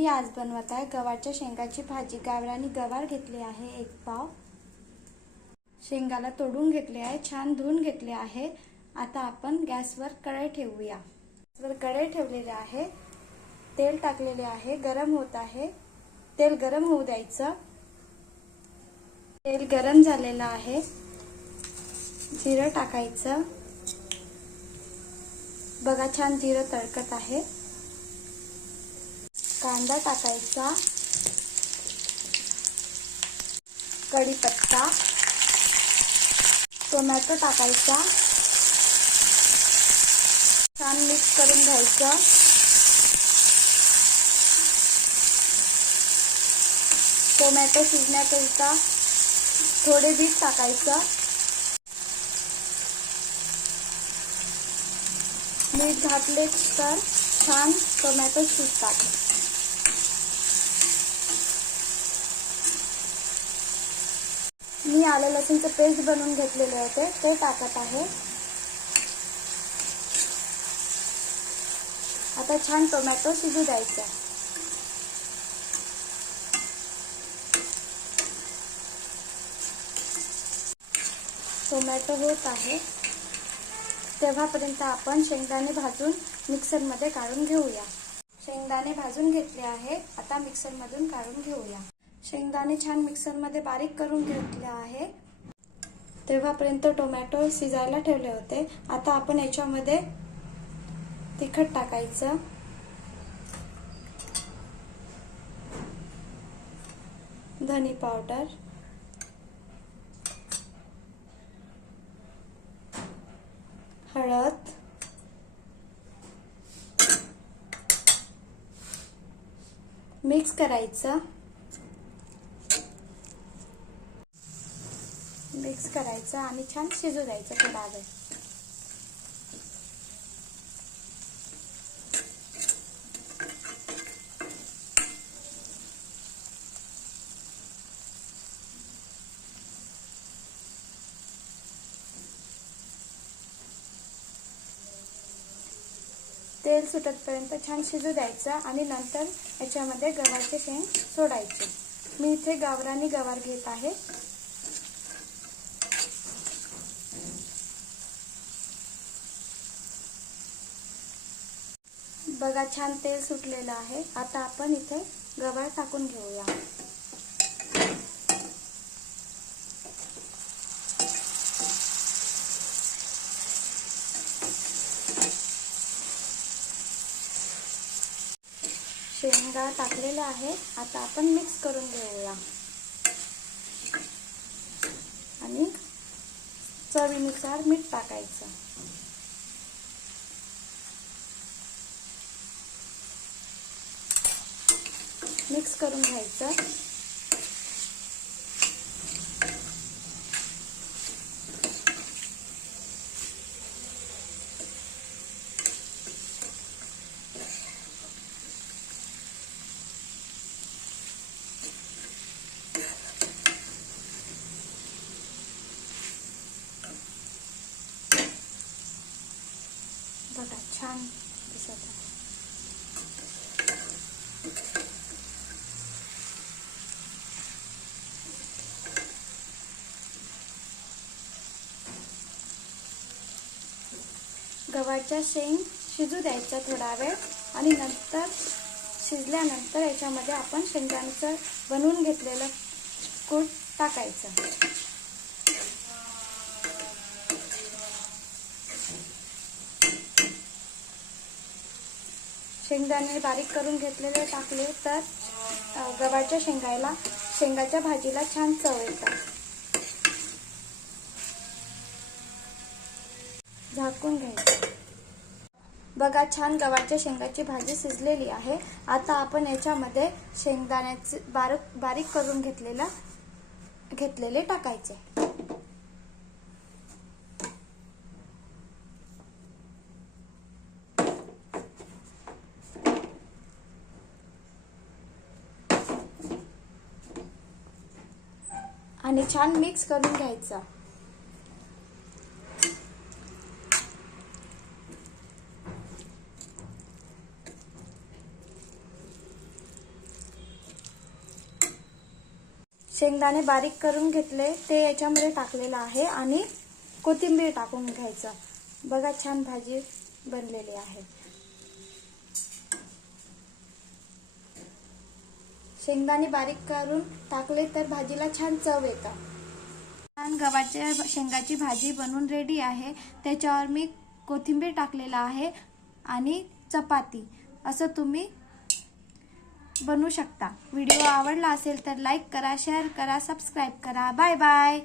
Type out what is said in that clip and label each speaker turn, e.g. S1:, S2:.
S1: मी आज बनवत आहे गवारच्या शेंगाची भाजी. गावरानी गवार घेतली आहे एक पाव. शेंगाला तोडून घेतले आहे छान धुवून घेतले आहे. आता आपण गॅसवर कढई ठेवूया. गॅसवर कढई ठेवलेले आहे. तेल टाकलेले आहे गरम होत आहे. तेल गरम होऊ द्यायचं. तेल गरम झालेलं आहे. जिरं टाकायचं. बघा छान जिरं तळकत आहे. कांदा टाकायचा. कढीपत्ता. टोमॅटो टाकायचा. छान मिक्स करून घ्यायचं. टोमॅटो शिजण्याकरिता थोडे बीट टाकायचं. मीठ घातले तर छान टोमॅटो शिजतात. मी आलं लसूणचं पेस्ट बनवून घेतलेले होते ते. टाकत आहे. आता छान टोमॅटो शिजू द्यायचा. टोमॅटो होत आहे. तेव्हापर्यंत आपण शेंगदाणे भाजून मिक्सरमध्ये काढून घेऊया. शेंगदाणे भाजून घेतले आहे आता मिक्सरमधून काढून घेऊया. शेंगदाणे छान मिक्सरमध्ये बारीक करून घेतले आहे. तेव्हापर्यंत टोमॅटो शिजायला ठेवले होते. आता आपण याच्यामध्ये तिखट टाकायचं. धनी पावडर. हळद. मिक्स करायचं. मिक्स करायचं आणि छान शिजू द्यायचं थोडा वेळ तेल सुटतपर्यंत छान शिजू द्यायचं आणि नंतर याच्यामध्ये गव्हाचे शेंग सोडायचे. मी इथे गावरानी गवार घेत आहे. बघा छान तेल सुटलेलं आहे. आता आपण इथे गवार टाकून घेऊया. शेंगा टाकलेल्या आहे. आता आपण मिक्स करून घेऊया. आणि चवीनुसार मीठ टाकायचं. मिक्स करून घ्यायचं. बघा छान दिसत आहे. गव्हाच्या शेंग शिजू द्यायच्या थोडा वेळ आणि नंतर शिजल्यानंतर याच्यामध्ये आपण शेंगदाण्याचं बनवून घेतलेलं कूट टाकायचं. शेंगदाणे बारीक करून घेतलेले टाकले तर गव्हाच्या शेंगायला शेंगाच्या भाजीला छान चव येतात. झाकून घ्यायचं. बघा छान गव्हाच्या शेंगाची भाजी शिजलेली आहे. आता आपण याच्यामध्ये शेंगदाण्याचे बारीक बारीक करून घेतलेला घेतलेले टाकायचे. आणि छान मिक्स करून घ्यायचा. शेंगदाणे बारीक करून घेतले ते याच्यामध्ये टाकलेलं आहे आणि कोथिंबीर टाकून घ्यायचं. बघा छान भाजी बनलेली आहे. शेंगदाणे बारीक करून टाकले तर भाजीला छान चव येतं. छान गव्हाच्या शेंगाची भाजी बनवून रेडी आहे. त्याच्यावर मी कोथिंबीर टाकलेला आहे आणि चपाती. असं तुम्ही बनू शकता. व्हिडिओ आवडला असेल तर लाईक करा शेअर करा सबस्क्राईब करा. Bye bye.